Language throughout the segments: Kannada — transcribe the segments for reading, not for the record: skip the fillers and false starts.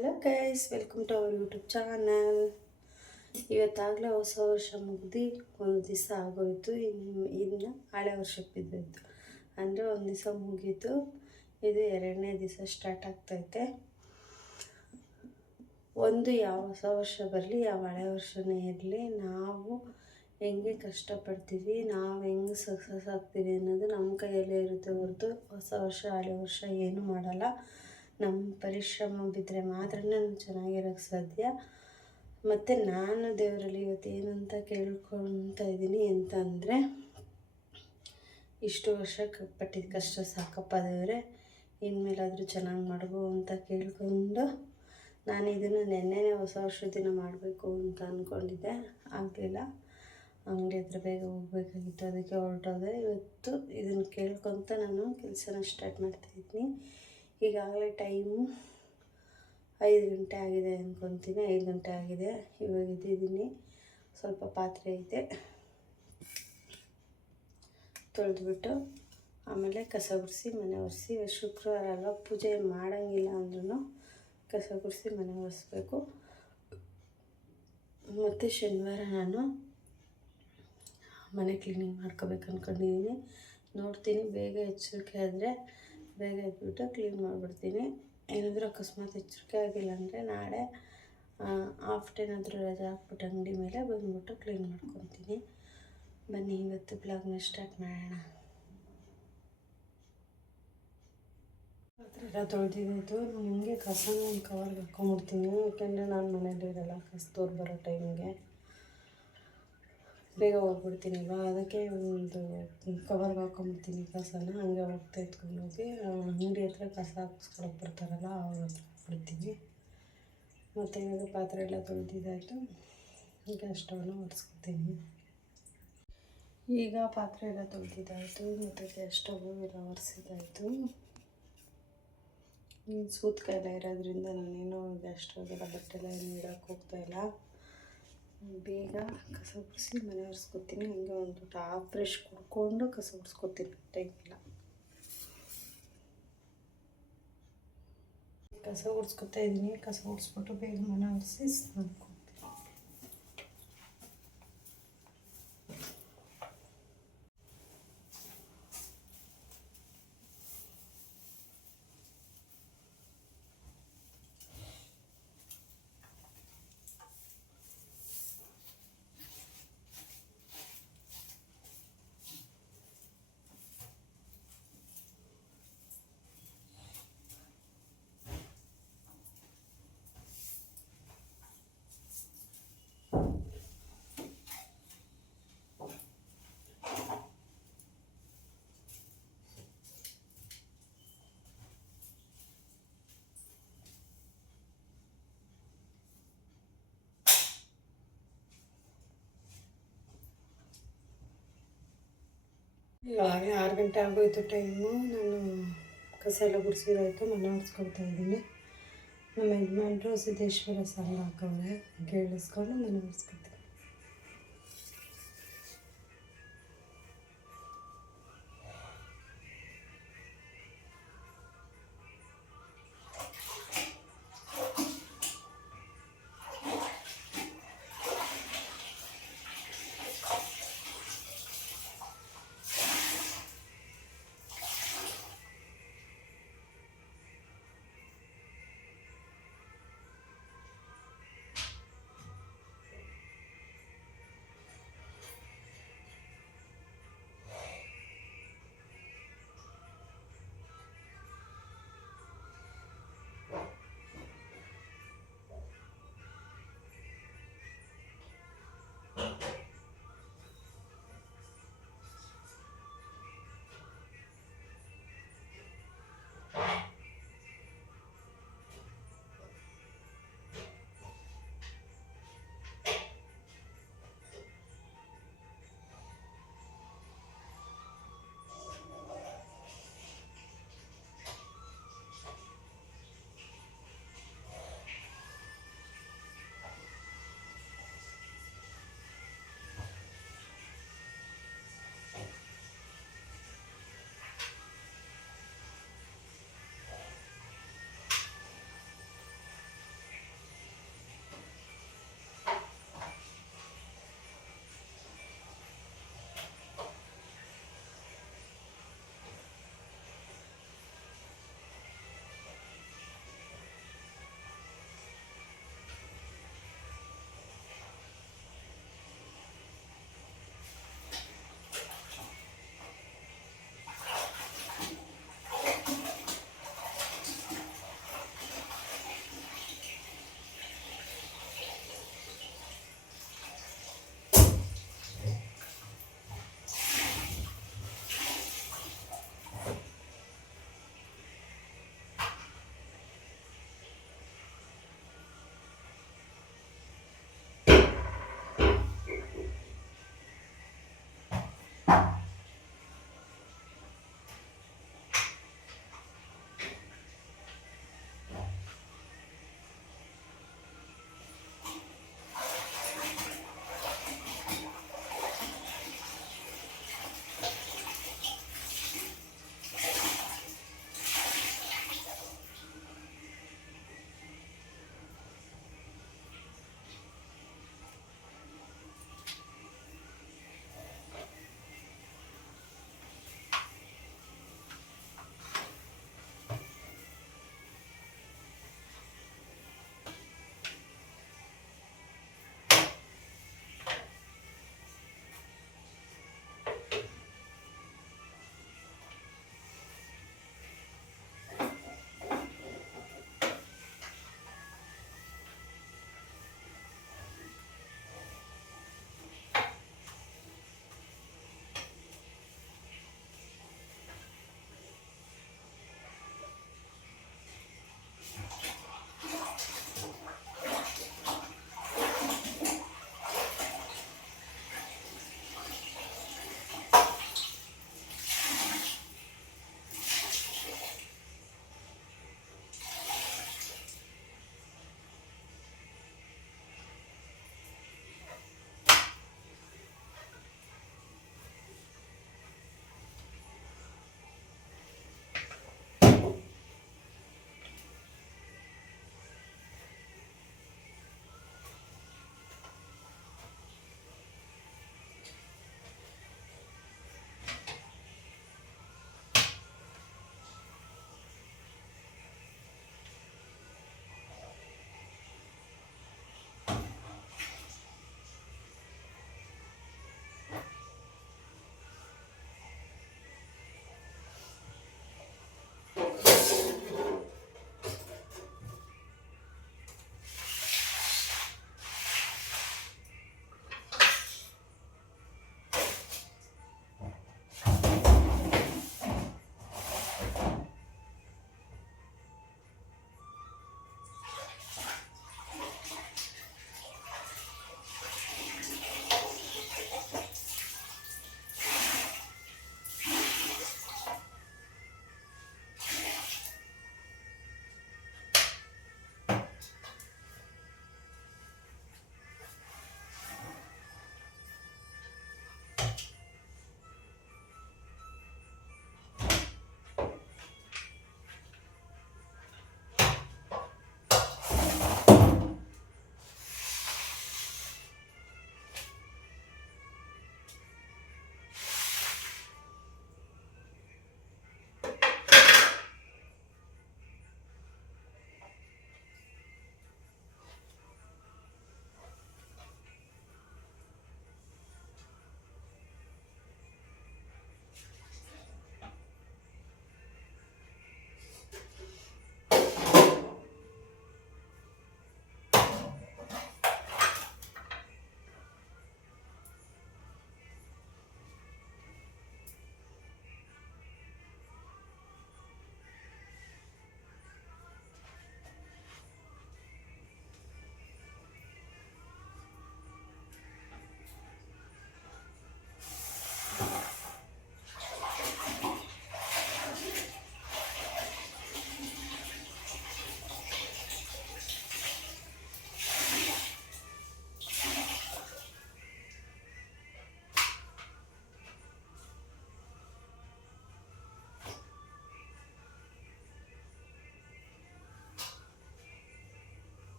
Hello guys, welcome to our YouTube channel. ಇವತ್ತಾಗಲೇ ಹೊಸ ವರ್ಷ ಮುಗ್ದು ಒಂದು ದಿವಸ ಆಗೋಯಿತು. ಇನ್ನು ಹಳೆ ವರ್ಷಕ್ಕೆ ಬಿದ್ದೋಯ್ತು. ಅಂದರೆ ಒಂದು ದಿವಸ ಮುಗೀತು, ಇದು ಎರಡನೇ ದಿವಸ ಸ್ಟಾರ್ಟ್ ಆಗ್ತೈತೆ. ಯಾವ ಹೊಸ ವರ್ಷ ಬರಲಿ, ಯಾವ ಹಳೆ ವರ್ಷನೇ ಇರಲಿ, ನಾವು ಹೆಂಗೆ ಕಷ್ಟಪಡ್ತೀವಿ, ನಾವು ಹೆಂಗೆ ಸಕ್ಸಸ್ ಆಗ್ತೀವಿ ಅನ್ನೋದು ನಮ್ಮ ಕೈಯಲ್ಲೇ ಇರುತ್ತೆ ಹೊರತು ಹೊಸ ವರ್ಷ ಹಳೆ ವರ್ಷ ಏನೂ ಮಾಡಲ್ಲ. ನಮ್ಮ ಪರಿಶ್ರಮ ಬಿದ್ದರೆ ಮಾತ್ರ ನಾನು ಚೆನ್ನಾಗಿರೋಕ್ಕೆ ಸಾಧ್ಯ. ಮತ್ತು ನಾನು ದೇವರಲ್ಲಿ ಇವತ್ತು ಏನಂತ ಕೇಳ್ಕೊಳ್ತಾ ಇದ್ದೀನಿ ಅಂತಂದರೆ, ಇಷ್ಟು ವರ್ಷ ಪಟ್ಟಿದ ಕಷ್ಟ ಸಾಕಪ್ಪ ದೇವರೇ, ಇನ್ಮೇಲಾದರೂ ಚೆನ್ನಾಗಿ ಮಾಡ್ಬೋ ಅಂತ ಕೇಳ್ಕೊಂಡು, ನಾನು ಇದನ್ನು ನೆನ್ನೆನೇ ಹೊಸ ವರ್ಷದ ದಿನ ಮಾಡಬೇಕು ಅಂತ ಅಂದ್ಕೊಂಡಿದ್ದೆ, ಆಗಲಿಲ್ಲ. ಅಂಗಡಿ ಹತ್ರ ಬೇಗ ಹೋಗಬೇಕಾಗಿತ್ತು, ಅದಕ್ಕೆ ಹೊರಟೋದೆ. ಇವತ್ತು ಇದನ್ನು ಕೇಳ್ಕೊತ ನಾನು ಕೆಲಸನ ಸ್ಟಾರ್ಟ್ ಮಾಡ್ತಾಯಿದ್ದೀನಿ. ಈಗಾಗಲೇ ಟೈಮು 5 ಗಂಟೆ ಆಗಿದೆ ಅಂದ್ಕೊತೀನಿ. 5 ಗಂಟೆ ಆಗಿದೆ. ಇವಾಗ ಎದ್ದಿದ್ದೀನಿ. ಸ್ವಲ್ಪ ಪಾತ್ರೆ ಐತೆ, ತೊಳೆದ್ಬಿಟ್ಟು ಆಮೇಲೆ ಕಸ ಗುಡಿಸಿ ಮನೆ ಒರೆಸಿ. ಶುಕ್ರವಾರ ಅಲ್ವಾ, ಪೂಜೆ ಮಾಡೋಂಗಿಲ್ಲ ಅಂದ್ರೂ ಕಸ ಗುಡಿಸಿ ಮನೆ ಒರೆಸ್ಬೇಕು. ಮತ್ತು ಶನಿವಾರ ನಾನು ಮನೆ ಕ್ಲೀನಿಂಗ್ ಮಾಡ್ಕೋಬೇಕು ಅಂದ್ಕೊಂಡಿದ್ದೀನಿ. ನೋಡ್ತೀನಿ, ಬೇಗ ಎಚ್ಚರಿಕೆ ಆದರೆ ಬೇಗ ಎದ್ಬಿಟ್ಟು ಕ್ಲೀನ್ ಮಾಡಿಬಿಡ್ತೀನಿ. ಏನಾದರೂ ಅಕಸ್ಮಾತ್ ಎಚ್ಚರಿಕೆ ಆಗಿಲ್ಲ ಅಂದರೆ ನಾಳೆ ಹಾಫ್ ಡೇ ಏನಾದರೂ ರಜೆ ಹಾಕ್ಬಿಟ್ಟು ಅಂಗಡಿ ಮೇಲೆ ಬಂದುಬಿಟ್ಟು ಕ್ಲೀನ್ ಮಾಡ್ಕೊತೀನಿ. ಬನ್ನಿ ಇವತ್ತು ಬ್ಲಾಗ್ನ ಸ್ಟಾರ್ಟ್ ಮಾಡೋಣ. ಪಾತ್ರೆ ಎಲ್ಲ ತೊಳೆದಿದ್ದು ನಿಮಗೆ ಕಸನ ಒಂದು ಕವರ್ಗೆ ಹಾಕ್ಕೊಂಬಿಡ್ತೀನಿ, ಯಾಕೆಂದರೆ ನಾನು ಮನೇಲಿ ಇರಲ್ಲ. ಕಸ್ತೂರು ಬರೋ ಟೈಮಿಗೆ ಬೇಗ ಹೋಗ್ಬಿಡ್ತೀನಲ್ವ, ಅದಕ್ಕೆ ಒಂದು ಕವರ್ಗೆ ಹಾಕ್ಕೊಂಬಿಡ್ತೀನಿ ಕಸನ. ಹಂಗೆ ಹೋಗ್ತಾ ಎತ್ಕೊಂಡೋಗಿ ಅಂಗಡಿ ಹತ್ರ ಕಸ ಹಾಕಿಸ್ಕೊಳಕ್ಕೆ ಬರ್ತಾರಲ್ಲ, ಅವ್ರ ಹತ್ರ ಹಾಕ್ಬಿಡ್ತೀನಿ. ಮತ್ತು ಇವಾಗ ಪಾತ್ರೆ ಎಲ್ಲ ತೊಳೆದಿದ್ದಾಯಿತು, ಗ್ಯಾಸ್ ಸ್ಟವ್ನ ಒರೆಸ್ಕೊತೀನಿ. ಈಗ ಪಾತ್ರೆ ಎಲ್ಲ ತೊಳೆದಿದ್ದಾಯಿತು ಮತ್ತು ಗ್ಯಾಸ್ ಸ್ಟವ್ ಎಲ್ಲ ಒರೆಸಿದ್ದಾಯಿತು. ಸೂತ್ಕ ಎಲ್ಲ ಇರೋದ್ರಿಂದ ನಾನೇನು ಗ್ಯಾಸ್ ಸ್ಟವ್ಗೆಲ್ಲ ಬಟ್ಟೆ ಎಲ್ಲ ಏನು ಇಡೋಕ್ಕೆ ಹೋಗ್ತಾಯಿಲ್ಲ. ಬೇಗ ಕಸ ಗುಡಿಸಿ ಮನೆ ಒರೆಸ್ಕೊತೀನಿ. ಹಂಗೆ ಒಂದು ಹಾಫ್ ಬ್ರಷ್ ಕುಡ್ಕೊಂಡು ಕಸ ಗುಡಿಸ್ಕೊತೀನಿ, ಟೈಮ್ ಇಲ್ಲ. ಕಸ ಗುಡಿಸ್ಕೊತಾ ಇದ್ದೀನಿ. ಕಸ ಗುಡಿಸ್ಬಿಟ್ಟು ಬೇಗ ಮನೆ ಒರೆಸಿ ಸ್ನಾನಕ್ಕೆ ಹೋಗ್ತೀನಿ. ಇವಾಗಲೇ 6 ಗಂಟೆ ಆಗೋಯ್ತು ಟೈಮು. ನಾನು ಕಸ ಎಲ್ಲ ಗುಡಿಸಿದಾಯಿತು, ಮನೆ ಒರೆಸ್ಕೊಳ್ತಾ ಇದ್ದೀನಿ. ನಮ್ಮ ಯಜಮಾನ್ರು ಸಿದ್ದೇಶ್ವರ ಸಾಂಗ್ ಹಾಕವ್ರೆ, ಕೇಳಿಸ್ಕೊಂಡು ಮನೆ ಒರೆಸ್ಕೊತೀನಿ.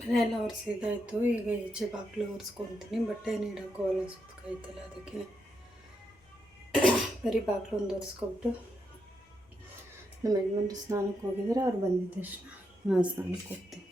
ಮನೆ ಎಲ್ಲ ಒರೆಸಿದ್ದಾಯಿತು. ಈಗ ಈಚೆ ಬಾಗಿಲು ಒರೆಸ್ಕೊತೀನಿ. ಬಟ್ಟೆ ನೀಡೋಕ್ಕೂ ಎಲ್ಲ ಸುತ್ತಕಾಯ್ತಲ್ಲ, ಅದಕ್ಕೆ ಬರೀ ಬಾಗಿಲು ಒಂದು ಒರೆಸ್ಕೊಬಿಟ್ಟು ನಮ್ಮ ಯಜಮಾನ್ರು ಸ್ನಾನಕ್ಕೆ ಹೋಗಿದ್ದಾರೆ. ಅವ್ರು ಬಂದಿದ್ದ ತಕ್ಷಣ ನಾನು ಸ್ನಾನಕ್ಕೆ ಹೋಗ್ತೀನಿ.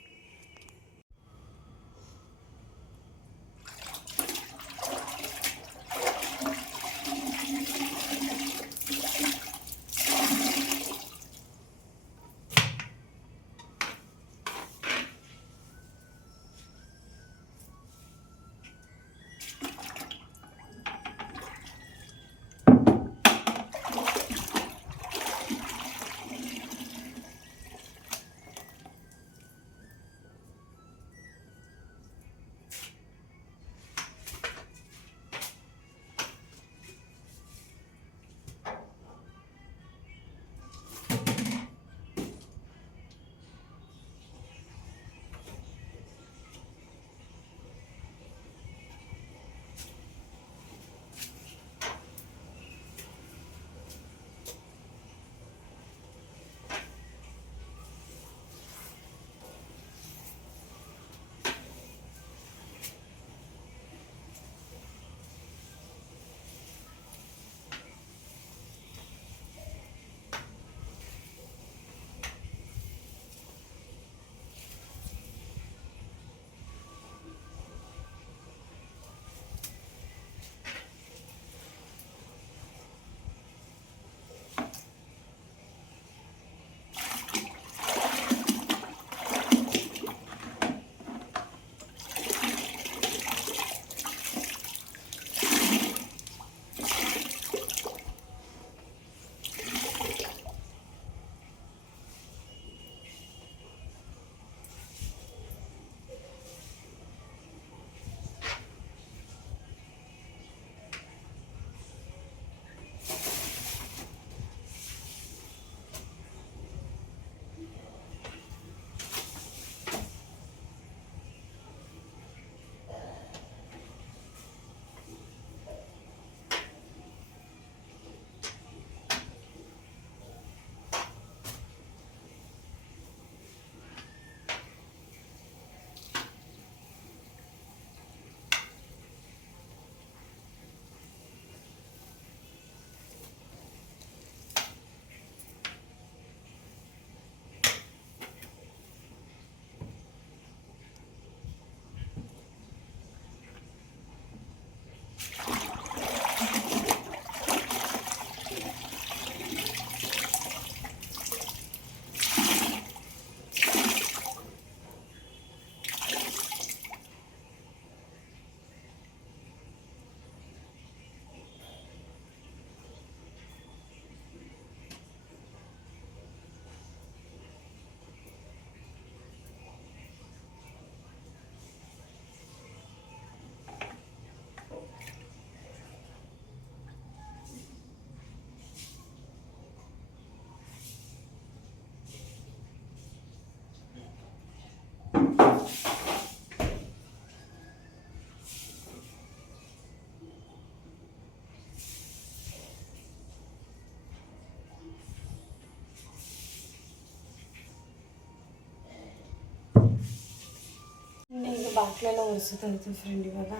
ಈಗ ಬಾಗಿಲೆಲ್ಲ ಒರೆಸೋದಾಯ್ತು ಫ್ರೆಂಡ್. ಇವಾಗ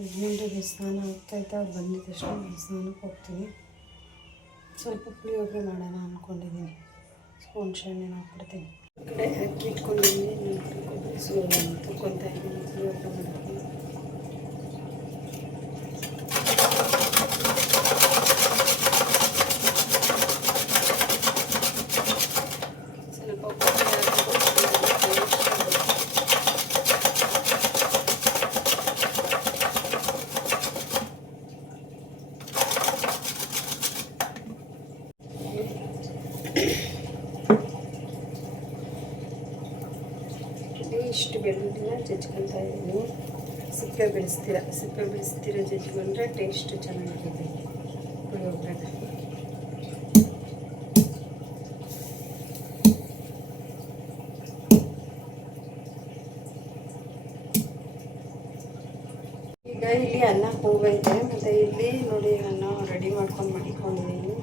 ಯಜಮಾನ್ರಿಗೆ ಸ್ನಾನ ಆಗ್ತಾಯಿತ್ತು. ಅವ್ರು ಬಂದಿದ್ದ ತಕ್ಷಣ ಸ್ನಾನಕ್ಕೆ ಹೋಗ್ತೀನಿ. ಸ್ವಲ್ಪ ಪುಳಿಯೋಗರೆ ಮಾಡೋಣ ಅಂದ್ಕೊಂಡಿದ್ದೀನಿ. ಸ್ಪೂನ್ ಶೇಣೆನ ಹಾಕ್ಬಿಡ್ತೀನಿ. ಕಡೆ ಅಕ್ಕಿ ಇಟ್ಕೊಂಡಿದ್ದೀನಿ. ತುಕ್ಕೊತಾ ಇದ್ದೀನಿ ಪುಳಿಯೋಗರೆ ಮಾಡೋಕ್ಕೆ. ಇಷ್ಟು ಬೆಳ್ಳುಳ್ಳಿನ ಜಜ್ಕೊತಾ ಇದ್ದೀನಿ. ಸಿಪ್ಪೆ ಬಿಡಿಸ್ತೀರ ಜಜ್ಕೊಂಡ್ರೆ ಟೇಸ್ಟ್ ಚೆನ್ನಾಗಿರುತ್ತೆ ಪುಳಿಯೋಗರೆ. ಈಗ ಇಲ್ಲಿ ಅನ್ನ ಹೋಗೈತೆ. ಮತ್ತು ಇಲ್ಲಿ ನೋಡಿ ನಾನು ರೆಡಿ ಮಾಡ್ಕೊಂಡು ಮಡಿಕೊಂಡಿದ್ದೀನಿ.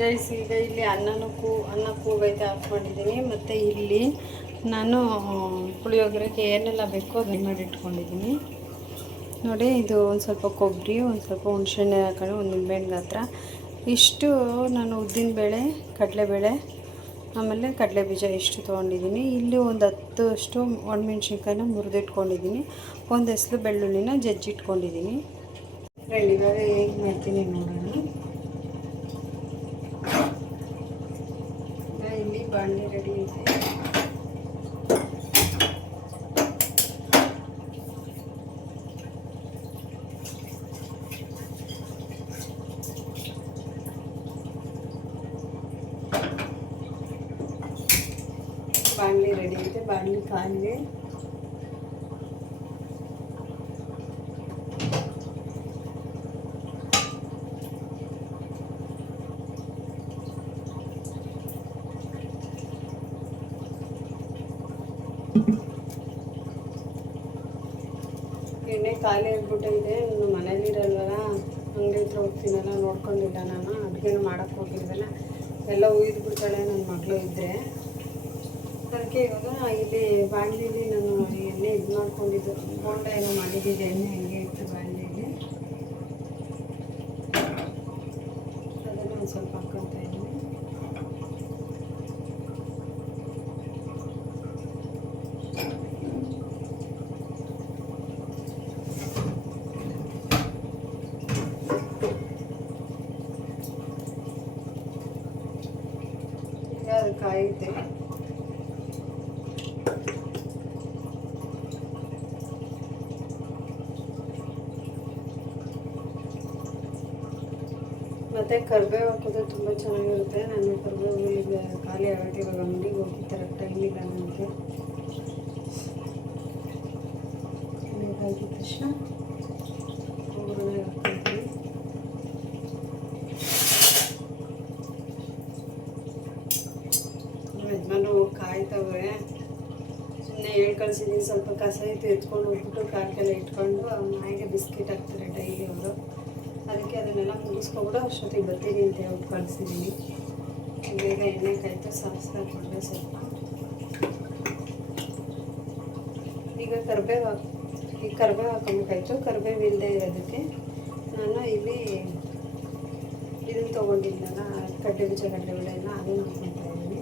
ಗೈಸ್ ಈಗ ಇಲ್ಲಿ ಅನ್ನ ಕೂಗೈತೆ ಆಫ್ ಮಾಡಿದ್ದೀನಿ. ಮತ್ತು ಇಲ್ಲಿ ನಾನು ಪುಳಿಯೋಗರೆಗೆ ಏನೆಲ್ಲ ಬೇಕೋ ಅದನ್ನು ಮಾಡಿ ಇಟ್ಕೊಂಡಿದ್ದೀನಿ ನೋಡಿ. ಇದು ಒಂದು ಸ್ವಲ್ಪ ಕೊಬ್ಬರಿ, ಒಂದು ಸ್ವಲ್ಪ ಹುಣಸೆಹಣ್ಣೆ ಹಾಕೊಂಡು, ಒಂದು ನಿಂಬೆಹಣ್ಣು ಗಾತ್ರ ಇಷ್ಟು ನಾನು ಉದ್ದಿನಬೇಳೆ, ಕಡಲೆಬೇಳೆ, ಆಮೇಲೆ ಕಡಲೆಬೀಜ ಇಷ್ಟು ತೊಗೊಂಡಿದ್ದೀನಿ. ಇಲ್ಲಿ ಒಂದು 10 ಅಷ್ಟು ಒಣಮೆಣ್ಸಿನ್ಕಾಯಿನ ಮುರಿದಿಟ್ಕೊಂಡಿದ್ದೀನಿ. ಒಂದು ಹೆಸರು ಬೆಳ್ಳುಳ್ಳಿನ ಜಜ್ಜಿಟ್ಕೊಂಡಿದ್ದೀನಿ. ಫ್ರೆಂಡ್ ಇವಾಗ ಹೇಗೆ ಮಾಡ್ತೀನಿ ನೋಡೋಣ. ಇಲ್ಲಿ ಬಾಣಲೆ ರೆಡಿ ಇದೆ. ಬಾಣಲೆ ರೆಡಿ ಇದೆ. ಬಾಣಲೆ ಕಾಲಿಗೆ ಎಣ್ಣೆ ಖಾಲಿ ಆಗಿಬಿಟ್ಟಿದೆ. ನಾನು ಮನೇಲಿರಲ್ವಲ್ಲ, ಅಂಗಡಿ ಹತ್ರ ಹೋಗ್ತೀನಲ್ಲ, ನೋಡ್ಕೊಂಡಿಲ್ಲ. ನಾನು ಅಡುಗೆನೂ ಮಾಡೋಕ್ಕೆ ಹೋಗಿಲ್ವಲ್ಲ, ಎಲ್ಲ ಉಯ್ದು ಬಿಡ್ತಾಳೆ ನನ್ನ ಮಗಳು ಇದ್ದರೆ. ಅದಕ್ಕೆ ಇವಾಗ ಇಲ್ಲಿ ಬಾಣಲೆಯಲ್ಲಿ ನಾನು ಎಣ್ಣೆ ಇದು ಮಾಡ್ಕೊಂಡಿದ್ದು, ಬೋಂಡ ಏನೋ ಮಾಡಿದ್ದಿದ್ದೆ, ಎಣ್ಣೆ ಹಂಗೆ ಇತ್ತು ಬಾಣಲೆಯಲ್ಲಿ. ಅದನ್ನು ಒಂದು ಸ್ವಲ್ಪ ಹಾಕ್ಕೊತಾ ಇದ್ದೀನಿ. ಈಗ ಅದು ಕಾಯುತ್ತೆ. ಮತ್ತು ಕರಿಬೇವು ಹಾಕೋದು ತುಂಬ ಚೆನ್ನಾಗಿರುತ್ತೆ. ನಾನು ಕರಿಬೇವು ಈಗ ಖಾಲಿ ಆಗುತ್ತೆ. ಇವಾಗ ಅಂಗಡಿಗೆ ಹೋಗಿ ಕರೆಕ್ಟ್ ಟೈಮ್ ಇಲ್ಲ ನನಗೆ. ಹಾಕಿದ ತಕ್ಷಣ ಒಗ್ಗರಣೆ ಹಾಕ್ಕೊಳ್ತೀನಿ. ಯಜಮಾನ್ರು ಕಾಯ್ತವ್ರೆ. ಸುಮ್ಮನೆ ಹೇಳಿ ಕಳಿಸಿದ್ದೀನಿ, ಸ್ವಲ್ಪ ಕಸ ಇತ್ತು ಎತ್ಕೊಂಡು ಹೋಗ್ಬಿಟ್ಟು ಕಾಲ್ಗೆಲ್ಲ ಇಟ್ಕೊಂಡು ನಾಯಿಗೆ ಬಿಸ್ಕೆಟ್ ಹಾಕ್ತಾರೆ ಡೈಲಿ ಅವರು. ಅದಕ್ಕೆ ಅದನ್ನೆಲ್ಲ ಮುಗಿಸ್ಕೊಬಿಟ್ಟು ಅಷ್ಟೊತ್ತಿಗೆ ಬರ್ತೀನಿ ಅಂತ ಹೇಳ್ಬಿಟ್ಟು ಕಳಿಸಿದ್ದೀನಿ. ಬೇಗ ಎಣ್ಣೆ ಕಾಯ್ತು, ಸಾಸಿವೆ ಹಾಕ್ಕೊಂಡೆ ಸ್ವಲ್ಪ. ಈಗ ಕರಿಬೇವು ಹಾಕೊಬೇಕಾಯ್ತು. ಕರಿಬೇವು ಇಲ್ಲದೆ ಇರೋದಕ್ಕೆ ನಾನು ಇಲ್ಲಿ ಇದನ್ನು ತೊಗೊಂಡಿದ್ದೆನಲ್ಲ, ಕಡಲೆಬೀಜ ಕಡಲೆಬೇಳೆ ಎಲ್ಲ ಅದನ್ನು ಹಾಕ್ಕೊತಾ ಇದ್ದೀನಿ.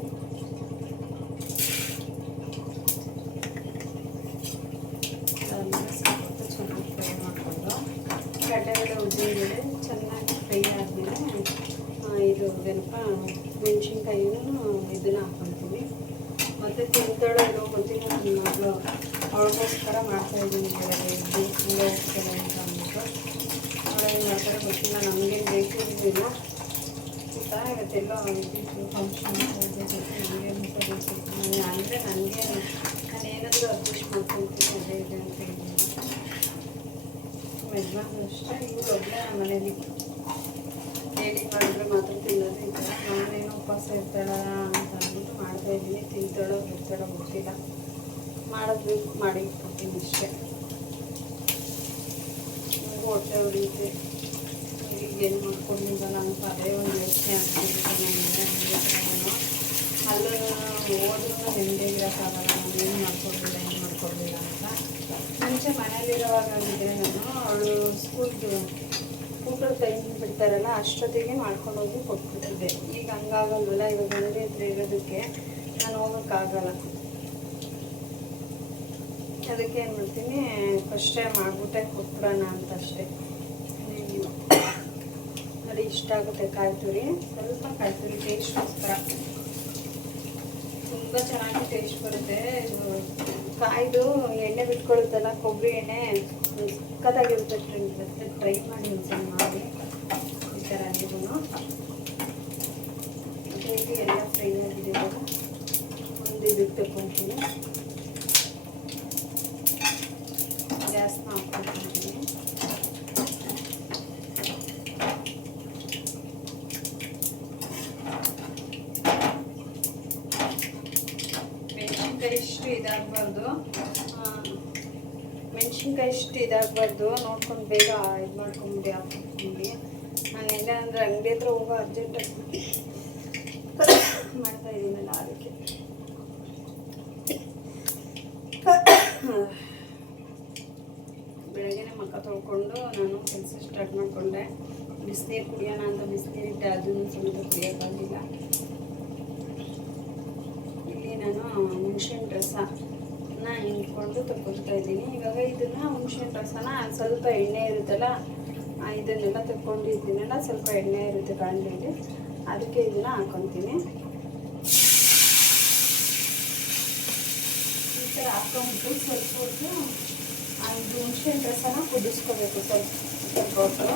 ಅದನ್ನೆಲ್ಲ ಸ್ವಲ್ಪ ಚೆನ್ನಾಗಿ ಫ್ರೈ ಮಾಡಿಕೊಂಡು, ಕಡಲೆಬೇಳೆ ಉದ್ದಿನಬೇಳೆ ಚೆನ್ನಾಗಿ ಫ್ರೈ ಆದಮೇಲೆ ಇದು ಏನಪ್ಪ ಮೆಣಸಿನ್ಕಾಯಿನೂ ಇದನ್ನು ಹಾಕ್ಕೊಳ್ತೀನಿ. ಮತ್ತು ತಿಂತಾಳೋ ಇರೋ ಗೊತ್ತಿಲ್ಲ ನನ್ನ ಮಗಳು, ಅವಳಿಗೋಸ್ಕರ ಮಾಡ್ತಾಯಿದ್ದೀನಿ. ಬೆಳಗ್ಗೆ ಎದ್ದು ಹಂಗೆ ಹೋಗ್ತಾಳೆ ಅಂತ ಅಂದ್ಬಿಟ್ಟು ಅವಳೇನು ಮಾಡ್ತಾರೆ ಗೊತ್ತಿಲ್ಲ, ನಮಗೇನು ಬೇಕು ಇರಲಿಲ್ಲ. ಗೊತ್ತಾ ಇವತ್ತೆಲ್ಲ ಇದ್ದಿದ್ದು ಫಂಕ್ಷನ್ ಜೊತೆ ನನಗೇನು ಬೇಕಿತ್ತು. ಅಂದರೆ ನನಗೆ ನಾನು ಏನಾದರೂ ಅಡ್ಜಸ್ಟ್ ಮಾಡ್ಕೊಳ್ತೀನಿ, ಅದೇ ಇದೆ ಅಂತ ಹೇಳಿದ್ದೀನಿ. ಯಜಮಾನ್ರು ಅಷ್ಟೇ, ಇವ್ರು ಒಬ್ಬರೇ ನಮ್ಮ ಮನೇಲಿ ಹೇಳಿ ಮಾಡಿದ್ರೆ ಮಾತ್ರ ತಿನ್ನೋದು. ಈ ಥರ ನಾನೇನೋ ಉಪವಾಸ ಇರ್ತಾಳ ಅಂತ ಅಂದ್ಬಿಟ್ಟು ಮಾಡ್ತಾಯಿದ್ದೀನಿ. ತಿಂತಾಳೋ ಬಿಡ್ತಾಳೋ ಗೊತ್ತಿಲ್ಲ, ಮಾಡೋದು ಮಾಡಿ ಕೊಡ್ತೀನಿ ಅಷ್ಟೇ. ನನಗೂ ಹೊಟ್ಟೆ ಹೊಡಿಯುತ್ತೆ, ಈಗೇನು ಮಾಡ್ಕೊಂಡಿಲ್ಲ ನಾನು ಅದೇ ಒಂದು ಯೋಚನೆ ಆಗ್ತಿರುತ್ತೆ ನನಗೆ. ಅಲ್ಲೂ ಹೋದ್ರೂ ನೆಮ್ಮದಿ ಇರೋಕ್ಕಾಗಲ್ಲ, ನಾನು ಏನು ಮಾಡ್ಕೊಡ್ಲಿಲ್ಲ ಅಂತ. ಮುಂಚೆ ಮನೇಲಿರೋವಾಗ ಆಗಿದ್ದರೆ ನಾನು ಅವಳು ಸ್ಕೂಲ್ಗೆ ಊಟದ ಟೈಮ್ ಬಿಡ್ತಾರಲ್ಲ ಅಷ್ಟೊತ್ತಿಗೆ ಮಾಡ್ಕೊಂಡೋಗಿ ಕೊಟ್ಬಿಟ್ಟಿದ್ದೆ. ಈಗ ಹಂಗಾಗಲ್ವಲ್ಲ, ಇವಾಗ ಮನೇಲಿ ಹತ್ರ ಇರೋದಕ್ಕೆ ನಾನು ಹೋಗೋಕ್ಕಾಗಲ್ಲ. ಅದಕ್ಕೆ ಏನು ಮಾಡ್ತೀನಿ, ಫಸ್ಟೇ ಮಾಡಿಬಿಟ್ಟೆ ಕೊಟ್ಬಿಡೋಣ ಅಂತ ಅಷ್ಟೇ. ನೋಡಿ ಇಷ್ಟ ಆಗುತ್ತೆ ಕಾಯಿ ತುರಿ, ಸ್ವಲ್ಪ ಕಾಯಿ ತುರಿ ಟೇಸ್ಟ್ಗೋಸ್ಕರ ತುಂಬ ಚೆನ್ನಾಗಿ ಟೇಸ್ಟ್ ಬರುತ್ತೆ. ಕಾಯ್ದು ಎಣ್ಣೆ ಬಿಟ್ಕೊಳ್ಳುತ್ತಲ್ಲ, ಕೊಬ್ಬರಿ ಎಣ್ಣೆ ಸಕ್ಕತ್ತಾಗಿರುತ್ತೆ ಫ್ರೆಂಡ್. ಮತ್ತೆ ಟ್ರೈ ಮಾಡಿ ಒಂದ್ಸಲ ಮಾಡಿ ಈ ಥರ ನೀವು. ಮತ್ತು ಇಲ್ಲಿ ಎಲ್ಲ ಫ್ರೈ ಆಗಿದೆ. ಇವಾಗ ಒಂದು ಇದಕ್ಕೆ ತಗೊಳ್ತೀನಿ, ಗ್ಯಾಸ್ನ ಹಾಕ್ಕೊಳ್ತೀನಿ. ಮೆಣಸಿನ್ಕಾಯಿ ಇಷ್ಟು ಇದಾಗಬಾರ್ದು, ನೋಡ್ಕೊಂಡು ಬೇಗ ಇದು ಮಾಡ್ಕೊಂಬಿಡಿ ಹಾಕ್ಕೊಂಡು. ನಾನು ಎಲ್ಲ ಅಂದರೆ ಅಂಗಡಿ ಹತ್ರ ಹೋಗೋ ಅರ್ಜೆಂಟ್ ಮಾಡ್ತಾ ಇದ್ದೀನಲ್ಲ ಅದಕ್ಕೆ. ಬೆಳಗ್ಗೆನೆ ಮುಖ ತೊಳ್ಕೊಂಡು ನಾನು ಕೆಲಸ ಸ್ಟಾರ್ಟ್ ಮಾಡಿಕೊಂಡೆ. ಬಿಸಿನೀರು ಕುಡಿಯೋಣ ಅಂತ ಬಿಸಿನೀರಿಟ್ಟೆ, ಅದನ್ನು ಸ್ವಲ್ಪ ಕುಡಿಯೋಕ್ಕಾಗಿಲ್ಲ. ಇಲ್ಲಿ ನಾನು ಹುಣಸೆ ರಸನ ಹಿಂಡ್ಕೊಂಡು ತಗೊಳ್ತಾ ಇದ್ದೀನಿ. ಇವಾಗ ಇದನ್ನು ಹುಣಸೆ ರಸನ ಸ್ವಲ್ಪ ಎಣ್ಣೆ ಇರುತ್ತಲ್ಲ, ಇದನ್ನೆಲ್ಲ ತಗೊಂಡಿದ್ದೀನಲ್ಲ, ಸ್ವಲ್ಪ ಎಣ್ಣೆ ಇರುತ್ತೆ ಬಾಣಲೆಯಲ್ಲಿ, ಅದಕ್ಕೆ ಇದನ್ನು ಹಾಕ್ಕೊತೀನಿ. ಈ ಥರ ಹಾಕ್ಕೊಂಬಿಟ್ಟು ಸ್ವಲ್ಪ ಹೊತ್ತು ಇದು ಹುಣಸೆ ರಸನ ಕುದಿಸ್ಕೋಬೇಕು. ಸ್ವಲ್ಪ ಹೊತ್ತು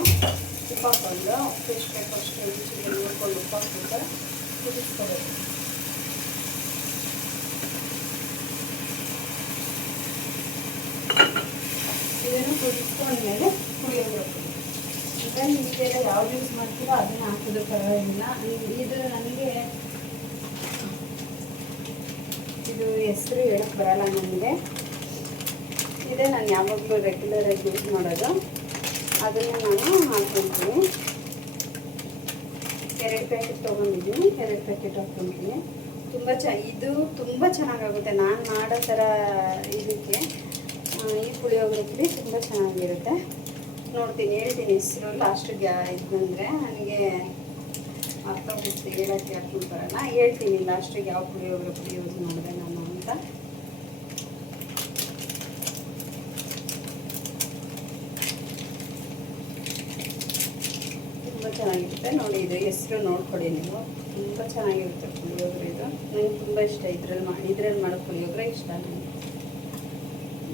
ಉಪ್ಪು ಹಾಕ್ಕೊಂಡು ಎಷ್ಟು ಬೇಕು ಅಷ್ಟು ನೋಡ್ಕೊಂಡು ಉಪ್ಪು ಹಾಕ್ಬಿಟ್ಟು ಕುದಿಸ್ಕೋಬೇಕು. ಇದನ್ನು ಕುದಿಸ್ಕೊಂಡ್ಮೇಲೆ ಕುಡಿಯೋಬೇಕು. ಈಗ ನಿಮಗೆಲ್ಲ ಯಾವ್ದು ಯೂಸ್ ಮಾಡ್ತೀರೋ ಅದನ್ನು ಹಾಕಿದ್ರು ಪರವಾಗಿಲ್ಲ. ಇದು ನನಗೆ ಇದು ಹೆಸರು ಹೇಳಕ್ಕೆ ಬರಲ್ಲ ನನಗೆ. ಇದೇ ನಾನು ಯಾವಾಗಲೂ ರೆಗ್ಯುಲರಾಗಿ ಯೂಸ್ ಮಾಡೋದು. ಅದನ್ನು ನಾನು ಹಾಕ್ಕೊಳ್ತೀನಿ. 2 ಪ್ಯಾಕೆಟ್ ತೊಗೊಂಡಿದ್ದೀನಿ, 2 ಪ್ಯಾಕೆಟ್ ಹಾಕ್ಕೊಳ್ತೀನಿ. ಇದು ತುಂಬ ಚೆನ್ನಾಗಾಗುತ್ತೆ. ನಾನು ಮಾಡೋ ಥರ ಇದಕ್ಕೆ ಈ ಪುಳಿಯೋಗರೆ ಪುಡಿ ತುಂಬ ಚೆನ್ನಾಗಿರುತ್ತೆ. ನೋಡ್ತೀನಿ, ಹೇಳ್ತೀನಿ ಹೆಸರು ಲಾಸ್ಟಿಗೆ ಇದು ಬಂದರೆ ನನಗೆ ಅರ್ಥ ಹೋಗುತ್ತೆ, ಹೇಳೋಕ್ಕೆ ಹಾಕ್ಕೊಂಡು ಬರೋಲ್ಲ. ಹೇಳ್ತೀನಿ ಲಾಸ್ಟಿಗೆ ಯಾವ ಪುಳಿಯೋಗರೆ ಪುಡಿ ಯೂಸ್ ಮಾಡಿದೆ ನಾನು ಅಂತ. ತುಂಬ ಚೆನ್ನಾಗಿರುತ್ತೆ ನೋಡಿ. ಇದು ಹೆಸರು ನೋಡ್ಕೊಡಿ ನೀವು, ತುಂಬ ಚೆನ್ನಾಗಿರುತ್ತೆ ಪುಳಿಯೋಗರೆ. ಇದು ನನಗೆ ತುಂಬ ಇಷ್ಟ. ಇದ್ರಲ್ಲಿ ಮಾಡೋ ಪುಳಿಯೋಗರೆ ಇಷ್ಟ ನನಗೆ.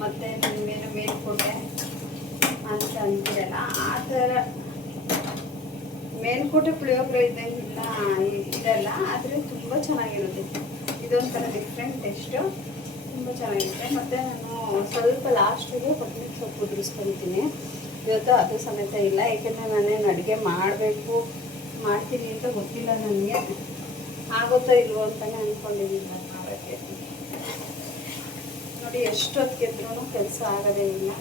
ಮತ್ತು ನಿಮಗೇನು ಮೇಲ್ಕೋಟೆ ಅಂತ ಅಂತೀರಲ್ಲ, ಆ ಥರ ಮೇಲ್ಕೋಟೆ ಪುಳಿಯೋಗರೆ ಇದ್ದಂಗಿಲ್ಲ ಇದೆಲ್ಲ, ಆದರೆ ತುಂಬ ಚೆನ್ನಾಗಿರುತ್ತೆ. ಇದೊಂಥರ ಡಿಫ್ರೆಂಟ್ ಟೇಸ್ಟು, ತುಂಬ ಚೆನ್ನಾಗಿರುತ್ತೆ. ಮತ್ತು ನಾನು ಸ್ವಲ್ಪ ಲಾಸ್ಟಿಗೆ ಕೊತ್ತಂಬರಿ ಸೊಪ್ಪು ಉದುರಿಸ್ಕೊಳ್ತೀನಿ. ಇವತ್ತು ಅದು ಸಮೇತ ಇಲ್ಲ, ಏಕೆಂದರೆ ನಾನೇನು ಅಡುಗೆ ಮಾಡ್ತೀನಿ ಅಂತ ಗೊತ್ತಿಲ್ಲ ನನಗೆ. ಆಗುತ್ತೋ ಇಲ್ವೋ ಅಂತಲೇ ಅಂದ್ಕೊಂಡಿದ್ದೀನಿ ನಾನು ಮಾಡೋಕ್ಕೆ. ನೋಡಿ ಎಷ್ಟೊತ್ತಿಗೆದ್ರೂ ಕೆಲಸ ಆಗೋದೇ ಇಲ್ಲ,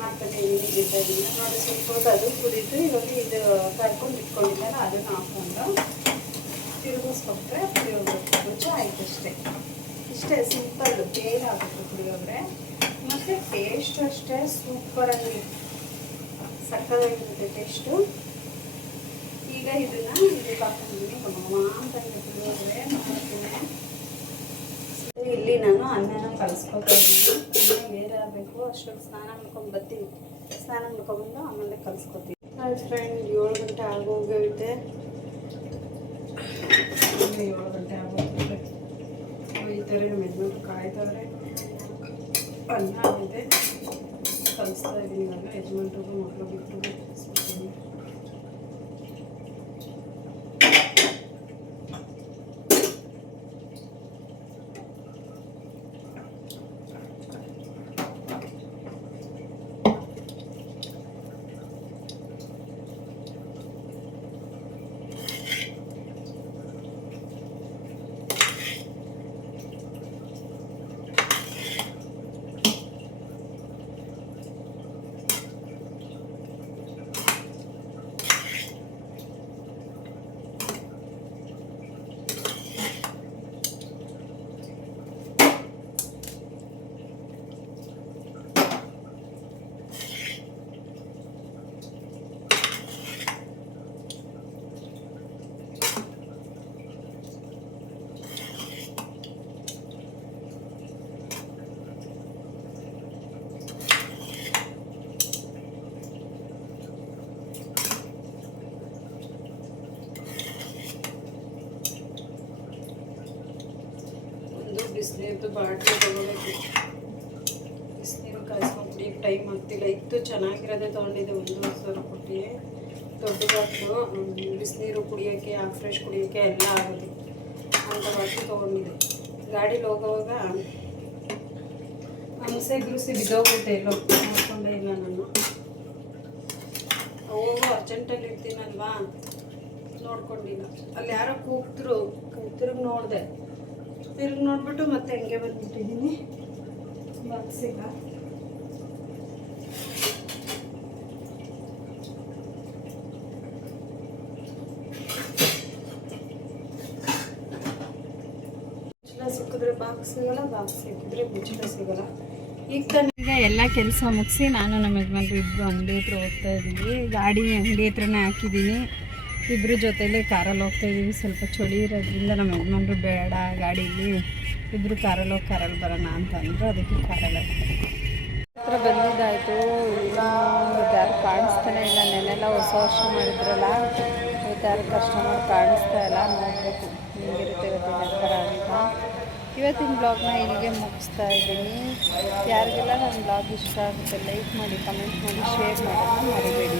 ಮಾಡ್ತಾನೆ ಇದ್ದೀನಿ ಬಿದ್ದಾಗಿಲ್ಲ. ನೋಡಿ ಸ್ವಲ್ಪ ಹೊತ್ತು ಅದು ಕುದಿದು ಇವಾಗ ಇದು ಕರ್ಕೊಂಡು ಇಟ್ಕೊಂಡಿದ್ದಾರೆ, ಅದನ್ನು ಹಾಕ್ಕೊಂಡು ತಿರುಗಿಸ್ಕೊಟ್ರೆ ಪುಳಿಯೋಗರೆ ರುಚಿ ಆಯ್ತು. ಇಷ್ಟೇ ಸಿಂಪಲ್ಲು, ಬೇಗ ಆಗುತ್ತೆ ಪುಳಿಯೋಗರೆ. ಮತ್ತು ಟೇಸ್ಟು ಅಷ್ಟೇ ಸೂಪರಾಗಿ ಸಕ್ಕತ್ತಾಗಿರುತ್ತೆ ಟೇಸ್ಟು. ಈಗ ಇದನ್ನು ಇದಕ್ಕೆ ಹಾಕ್ಕೊಂಡಿದ್ದೀನಿ. ಅಂತ ಪುಳಿಯೋಗರೆ ಮಾಡ್ತೀನಿ. ಇಲ್ಲಿ ನಾನು ಅನ್ನನ ಕಲಿಸ್ಕೊತಾ ಇದ್ದೀನಿ. ಅನ್ನ ಬೇರೆ ಆಗಬೇಕು, ಅಷ್ಟೊಂದು ಸ್ನಾನ ಮಾಡ್ಕೊಂಬಂದು ಆಮೇಲೆ ಕಲಿಸ್ಕೊತೀನಿ. ಫ್ರೆಂಡ್ 7 ಗಂಟೆ ಆಗೋಗೈತೆ. 7 ಗಂಟೆ ಆಗೋಗುತ್ತೆ. ಒಯ್ತಾರೆ, ನಮ್ಮ ಯಜಮಾನ್ರು ಕಾಯ್ತವ್ರೆ. ಅನ್ನ ಆಗಿದೆ, ಕಲಿಸ್ತಾ ಇದ್ದೀನಿ. ಇವಾಗ ಯಜಮಾನ್ರಿಗೂ ಮಕ್ಕಳು ಬಿಟ್ಟು ಕಲಿಸ್ಕೊತೀನಿ. ಬಿಸಿನೀರ್ದು ಬಾಟ್ಲಿ ತೊಗೋಬೇಕು. ಬಿಸಿನೀರು ಕಾಯಿಸ್ಕೊಂಡು ಕುಡಿಯೋಕ್ಕೆ ಟೈಮ್ ಆಗ್ತಿಲ್ಲ. ಇತ್ತು ಚೆನ್ನಾಗಿರೋದೇ ತೊಗೊಂಡಿದ್ದೆ, 1,500 ಕೊಟ್ಟು ದೊಡ್ಡ ಬಾಟ್ಲು. ಬಿಸಿನೀರು ಕುಡಿಯೋಕ್ಕೆ, ಫ್ರೆಶ್ ಕುಡಿಯೋಕ್ಕೆ ಎಲ್ಲ ಆಗೋದು ಅಂತ ಬಾಟ್ಲು ತೊಗೊಂಡಿದ್ದೆ. ಗಾಡೀಲಿ ಹೋಗೋವಾಗ ಹಂಸೆ ಗುರುಸಿ ಬಿದ್ದೋಗುತ್ತೆ, ಎಲ್ಲೋ ನೋಡ್ಕೊಂಡೇ ಇಲ್ಲ ನಾನು. ಹೋಗೋ ಅರ್ಜೆಂಟಲ್ಲಿ ಇರ್ತೀನಲ್ವಾ, ನೋಡ್ಕೊಂಡಿಲ್ಲ. ಅಲ್ಲಿ ಯಾರೋ ಕೂಗ್ತರು, ತಿರುಗಿ ನೋಡಿದೆ. ತಿರುಗಿ ನೋಡ್ಬಿಟ್ಟು ಮತ್ತೆ ಹಂಗೆ ಬಂದ್ಬಿಟ್ಟಿದ್ದೀನಿ ಬಾಕ್ಸಿಗ. ಹಾಕಿದ್ರೆ ಬಾಕ್ಸ್ ಸಿಗೋಲ್ಲ, ಬಾಕ್ಸ್ ಹಾಕಿದ್ರೆ ಮುಚ್ಚಳ ಸಿಗೋಲ್ಲ. ಈಗ ಎಲ್ಲ ಕೆಲಸ ಮುಗಿಸಿ ನಾನು ನಮ್ಮ ಯಜಮಾನ್ರು ಇಬ್ಬರು ಅಂಗಡಿ ಹತ್ರ ಹೋಗ್ತಾ ಇದ್ದೀವಿ. ಗಾಡಿ ಅಂಗಡಿ ಹತ್ರನೇ ಹಾಕಿದ್ದೀನಿ. ಇಬ್ಬರು ಜೊತೆಲೇ ಕಾರಲ್ಲಿ ಹೋಗ್ತಾ ಇದ್ದೀವಿ. ಸ್ವಲ್ಪ ಚಳಿ ಇರೋದ್ರಿಂದ ನಮ್ಮ ಯಜಮಾನ್ರು ಬೇಡ ಗಾಡೀಲಿ, ಇಬ್ಬರು ಕಾರಲ್ಲಿ ಹೋಗಿ ಕಾರಲ್ಲಿ ಬರೋಣ ಅಂತ ಅಂದರು. ಅದಕ್ಕೆ ಕಾರಲ್ಲಿ ಹತ್ರ ಬಂದಿದ್ದಾಯಿತು. ಯಾರು ಕಾಣಿಸ್ತಾನೆ ಇಲ್ಲ. ನೆನ್ನೆಲ್ಲ ಹೊಸ ವರ್ಷ ಮಾಡಿದ್ರಲ್ಲ, ಇವತ್ತು ಯಾರು ಕಸ್ಟಮರ್ ಕಾಣಿಸ್ತಾ ಇಲ್ಲ. ನೋಡಬೇಕು ಹಿಂಗಿರುತ್ತೆ ಇವತ್ತಿನ ವ್ಯಾಪಾರ ಅಂತ. ಇವತ್ತಿನ ಬ್ಲಾಗ್ನ ಇಲ್ಲಿಗೆ ಮುಗಿಸ್ತಾ ಇದ್ದೀನಿ. ಯಾರಿಗೆಲ್ಲ ನನ್ನ ಬ್ಲಾಗ್ ಇಷ್ಟ ಆಗುತ್ತೆ ಲೈಕ್ ಮಾಡಿ, ಕಮೆಂಟ್ ಮಾಡಿ, ಶೇರ್ ಮಾಡೋದನ್ನ ಮರಿಬೇಡಿ.